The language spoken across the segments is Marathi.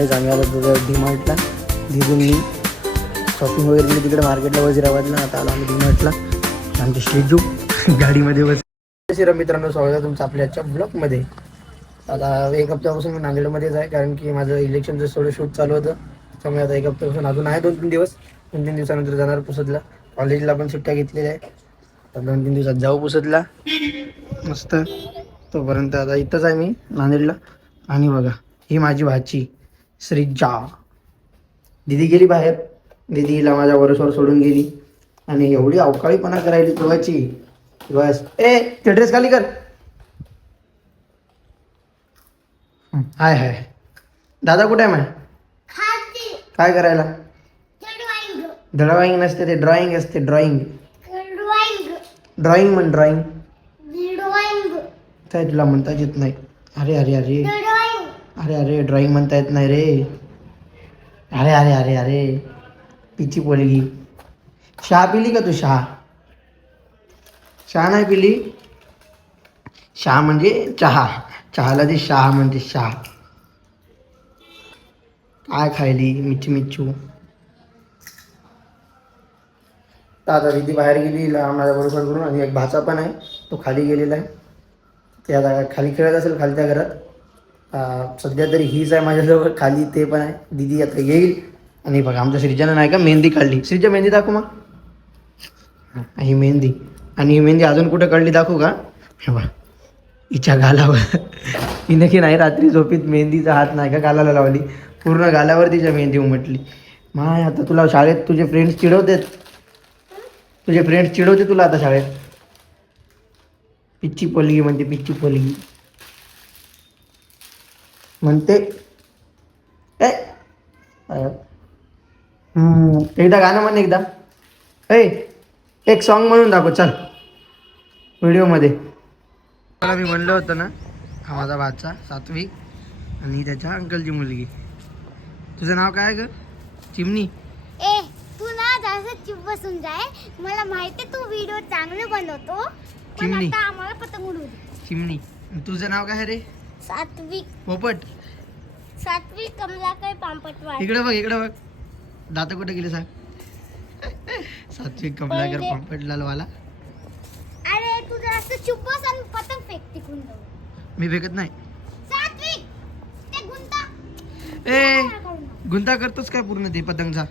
गाईज आम्ही आलो तिथं डीमार्टला. दिदूंनी शॉपिंग वगैरे केली तिकडे मार्केटला वजिराबादला. आता आलो आम्ही डीमार्टला. आमची श्रीजू गाडीमध्ये बस. श्रीराम मित्रांनो, स्वागत आहे तुमचं आपल्या आजच्या ब्लॉगमध्ये. आता एक हप्त्यापासून मी नांदेडमध्येच आहे, कारण की माझं इलेक्शनचं थोडं शूट चालू होतं. त्यामुळे आता एक हप्त्यापासून अजून आहे 2-3 दिवस. 2-3 दिवसानंतर जाणार पुसदला. कॉलेजला पण सुट्ट्या घेतलेल्या आहे. तर 2-3 दिवसात जाऊ पुसदला मस्त. तोपर्यंत आता इथंच आहे मी नांदेडला. आणि बघा, ही माझी भाची श्रीजा. दिदी गेली बाहेर. दिदीला माझ्या वरसवर सोडून गेली आणि एवढी अवकाळीपणा करायली तेव्हाची. बस ए ते ड्रेस खाली कर. हाय हाय. दादा कुठे आहे माय? काय करायला? ड्रॉइंग नसते ते, ड्रॉइंग असते. ड्रॉइंग ड्रॉइंग म्हण. ड्रॉइंग काय तुला म्हणताच येत नाही? अरे अरे अरे अरे अरे ड्रॉइंग म्हणता येत नाही रे. अरे अरे अरे अरे पिची पोलगी. चहा पिली का तू? चहा नाही पिली? चहा म्हणजे चहा. चहाला ती चहा म्हणते. चहा काय खायली? मिच्चू मिच्चू. आता दिदी बाहेर गेली माझ्या बरोबर करून. आणि एक भाचा पण आहे, तो खाली गेलेला आहे. ते आता खाली खेळत असेल खालच्या घरात. सध्या तरी हीच आहे माझ्याजवळ खाली. ते पण आहे. दिदी आता येईल. आणि बघा आमच्या श्रीजानं नाही का मेहंदी काढली. श्रीजा मेहंदी दाखव मग. ही मेहंदी. आणि ही मेहंदी अजून कुठं काढली दाखवू का? हे बघा हिच्या गालावर. हिनं की नाही रात्री झोपीत मेहंदीचा हात नाही का गालाला लावली. पूर्ण गालावर तिच्या मेहंदी उमटली. माय आता तुला शाळेत तुझे फ्रेंड्स चिडवतात. तुझे फ्रेंड्स चिडवते तुला आता शाळेत. पिच्ची पोलगी म्हणते. पिच्ची पोलगी म्हणते. एकदा गाणं म्हण एकदा. एक सॉन्ग म्हणून दाखव चल व्हिडिओमध्ये. मला मी म्हणलं होतं ना, हा माझा भाचा सात्विक आणि त्याच्या अंकलची मुलगी. तुझं नाव काय ग? चिमणी. ए तू ना जास्त चुप बसून जाय. मला माहिती तू व्हिडिओ चांगले बनवतो. चिमणी. आता आम्हाला पतंग उडवू दे. चिमणी. तुझं नाव काय रे? सात्विक. पोपट. सात्विक कमलाकर पांपटवाड. इकडे बघ, इकडे बघ. दात कुठे गेले सांग? सात्विक कमलाकर पापड लालवाला. अरे तू जास्त चुप बस आणि पतंग फेक तिकडून. मी फेकत नाही. सात्विक ते गुंता. ए गुंता करतोस काय पूर्ण ते पतंगचा?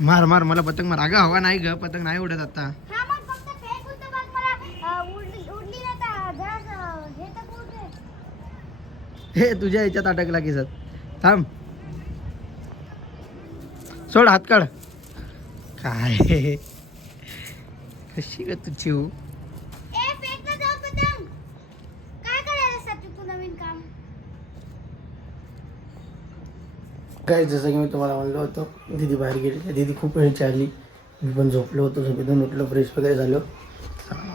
मार मार मला पतंग मार. अगं हवा नाही ग, पतंग नाही उडत आता. हा मग फक्त फेक गुंता बघ. मला उडली ना तर जरा हे तर करू दे. हे तुझ्या ह्याच्यात अटकला की सर. थांब. सोड हात काढ. काय कशी ग तू चिव? ए फेक ना जाऊ पतंग. काय करायला सात्विक तू नवीन काम? काय जसं की मी तुम्हाला म्हणलं होतं, दीदी बाहेर गेली. दीदी खूप वेळची आली. मी पण झोपलो होतो. झोपेतून उठलो, फ्रेश वगैरे झालो.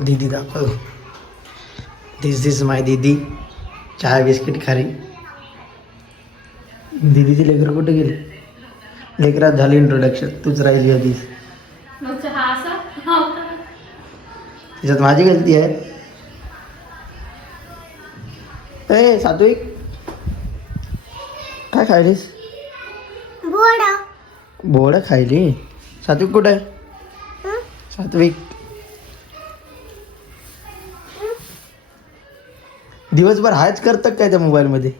दीदी दाखव. दिस माय दीदी. चहा बिस्किट खारी. दीदीची लेकरं कुठे गेली? लेकरात झाली इंट्रोडक्शन. तूच राहिली आधीच. त्याच्यात माझी गलती आहे. ए सात्विक काय खायलीस? बोडा. बोळं खायली. सात्विक कुठे आहे? सात्विक दिवसभर हायच करतं काय त्या मोबाईलमध्ये?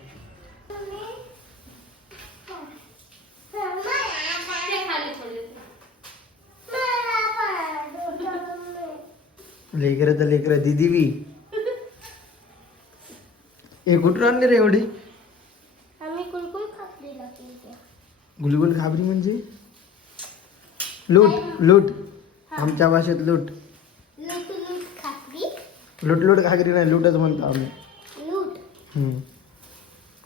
लेकरं तर लेकरं. दिदी बी हे कुठून आणले रे एवढी? आम्ही कुलकुल खापली लागली. गुलगुल खाबरी म्हणजे लूट. लूट आमच्या भाषेत लूट. लूट खापली. लूट लूट खागरी नाही, लूटच म्हणतो आम्ही. लूट.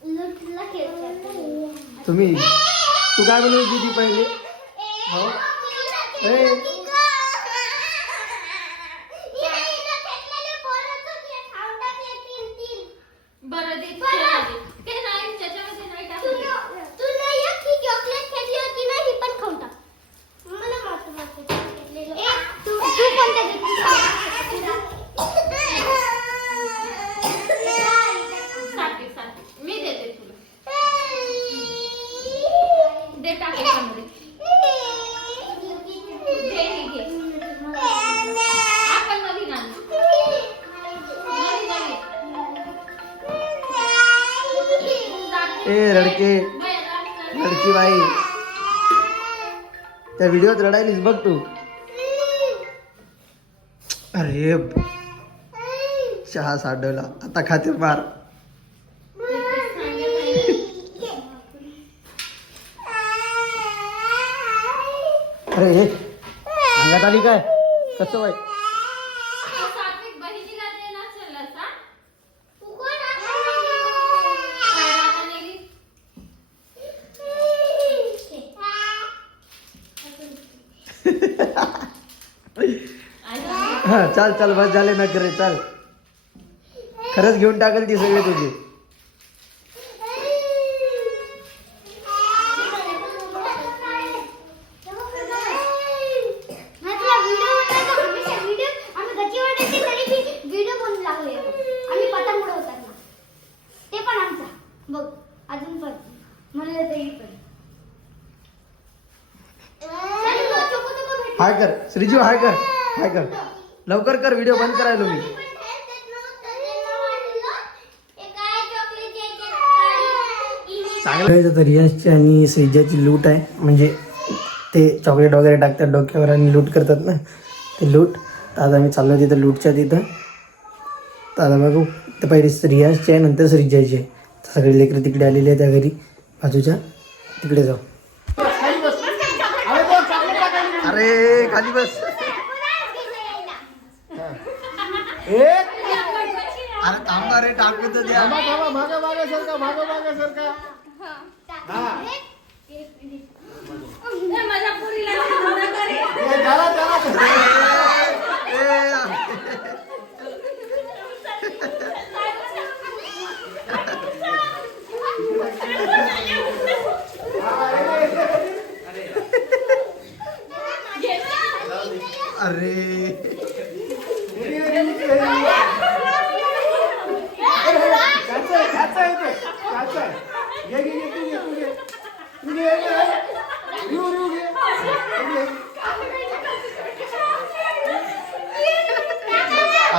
लूटला खेळतात तुम्ही. तू काय बोलली दीदी पहिले? हो मी देते. ए रडके लडकी बाई, त्या व्हिडिओत रडायलीस बघ तू. अरे चहा साठवला आता खाते मार. अरे हे अंगात आली काय कसं बाई. हा चाल चाल बस झाले ना करे चाल. खरंच घेऊन टाकल ती सगळे तुझे. हाय कर श्रीजू, हाय कर, हाय कर लवकर कर, व्हिडिओ बंद करायलो मी. चांगलं तर रियाजची आणि श्रीजाची लूट आहे. म्हणजे ते चॉकलेट वगैरे टाकतात डोक्यावर आणि लूट करतात ना, ते लूट. तर आता आम्ही चाललो तिथं लूटच्या तिथं. तर आता बघू, तर पहिले रियाजची आहे नंतर श्रीजाची आहे. तर सगळे लेकरं तिकडे आलेले आहे त्या घरी बाजूच्या, तिकडे जाऊ. अरे खाली बस. अरे थांबा रे, टाकू तर द्या. अरे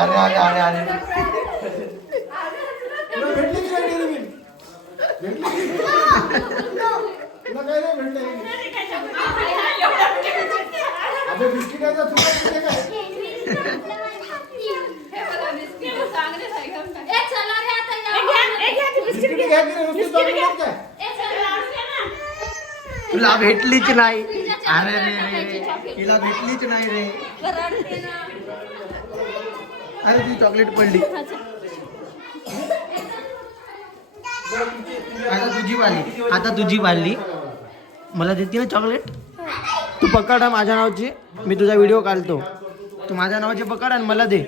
अरे अरे अरे अरे तुला भेटलीच नाही. अरे रे तिला भेटलीच नाही रे. अरे ती चॉकलेट पडली. आता तुझी वाली, आता तुझी वाली. मला देते ना चॉकलेट. तू पकड माझ्या नावाची, मी तुझा व्हिडिओ काढतो. तू माझ्या नावाची पकड आणि मला दे.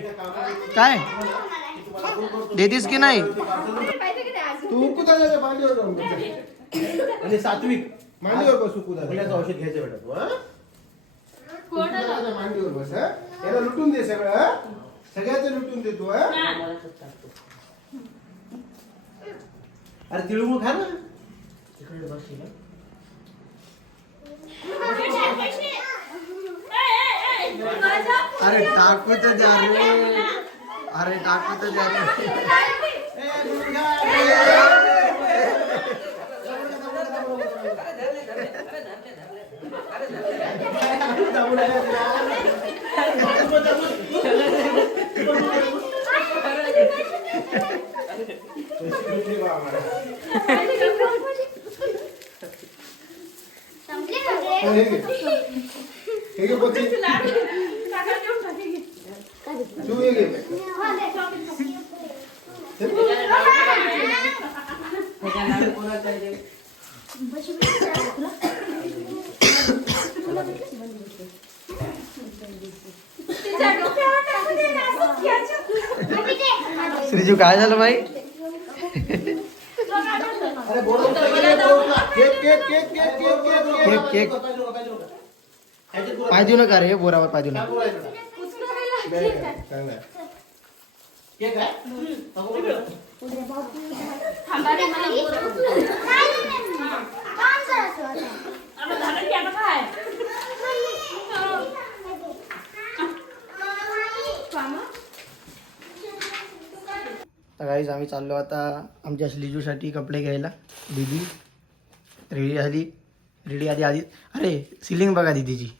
काय देतीस की नाही. आणि सात्विक मांडीवर बसू कुदाचं औषध घ्यायचं बेटा तू. मांडीवर बस. याला लुटून दे सगळं, सगळ्याच लुटून दे तू. अरे तिळगुळ खा ना. अरे टाकू तर द्या रे. अरे टाकू तर द्या रे. श्रीजू काय झालं बाई. केक केक पाय देऊ नका रे, बोरावर पाय देऊ नका. तर गाईज आम्ही चाललो आता आमच्या श्रीजूसाठी कपडे घ्यायला. दीदी रेडी झाली. रेडी आधी अरे सीलिंग बघा दीदीची.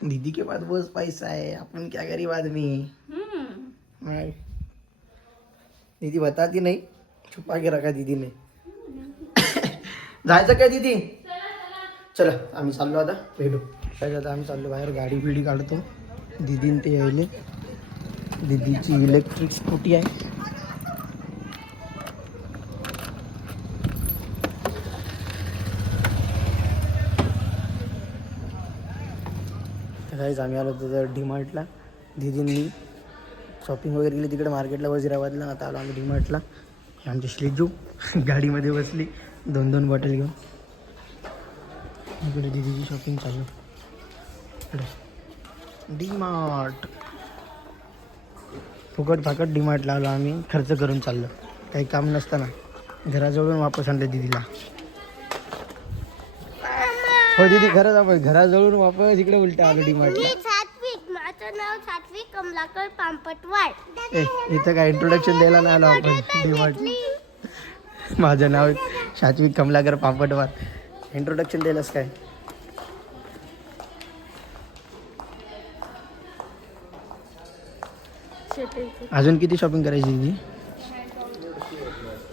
दीदी के पास बहुत पैसा है, अपन क्या गरीब आदमी. मैं- दीदी बताती नहीं, छुपा के रखा दीदी ने. जायचं काय दीदी? चला आम्ही चाललो आता, भेटू. आता आम्ही चाललो बाहेर, गाडी बिडी काढतो. दीदीन ते यायले. दीदीची इलेक्ट्रिक स्कूटी आहे. काहीच आम्ही आलो होतो डीमार्टला. दीदींनी शॉपिंग वगैरे केली तिकडे मार्केटला वजिराबादला. आता आलो आम्ही डीमार्टला. आमची श्रीजू गाडीमध्ये बसली 2-2 बॉटल घेऊन. इकडे दीदीची शॉपिंग चालू. इकडे डीमार्ट फुकट फाकट डीमार्टला आलो आम्ही, खर्च करून चाललो. काही काम नसताना घराजवळून वापस आणलं दीदीला. हो दीदी खरंच आपण घराजवळून वापस इकडे उलटा आलो डीमार्टला. सात्विक, माझं नाव सात्विक कमलाकर पांपटवाड. इथं काय इंट्रोडक्शन द्यायला नाही आलो आपण डीमार्टला. माझं नाव सात्विक कमलाकर पापटवार. इंट्रोडक्शन द्यायलाच काय. अजून किती शॉपिंग करायची दीदी?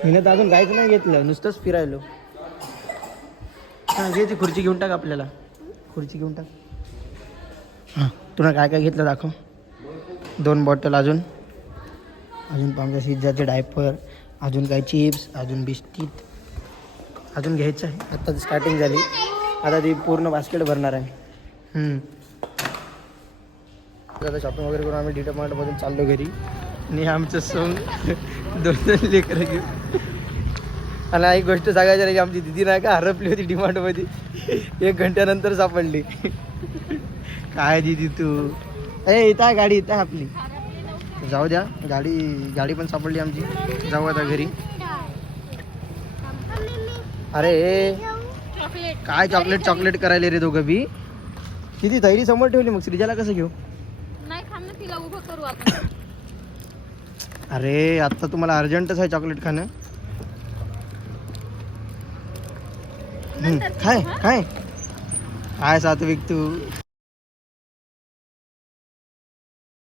हिने तर अजून काहीच नाही घेतलं, नुसतंच फिरायलो. हां घे ती खुर्ची घेऊन टाक, आपल्याला खुर्ची घेऊन टाक. हां तुला काय काय घेतलं दाखव. 2 बॉटल अजून आमच्या सिज्जाचे डायपर, अजून काही चिप्स, अजून बिस्किट अजून घ्यायचं आहे. आत्ता स्टार्टिंग झाली, आता ती पूर्ण बास्केट भरणार आहे. आता शॉपिंग वगैरे करून आम्ही डीमार्टमधून चाललो घरी. आणि आमचं सोंग 2 लेकरं घेऊन. आणि एक गोष्ट सांगायची नाही की आमची दिदी नाही का हरपली होती डीमार्टमध्ये, 1 घंट्यानंतर सापडली. काय दिदी तू? इथं गाडी इथं आपली. जाऊ द्या, गाडी पण सापडली आमची. जाऊ आता घरी. अरे काय चॉकलेट करायला रे दोघं बी. किती थैली समोर ठेवली, मग श्रीजाला कसं घेऊ? नाही खाम ना, तिला उभं करू आपण. अरे आत्ता तुम्हाला अर्जंटच आहे चॉकलेट खाणं. काय काय काय सात्विक तू?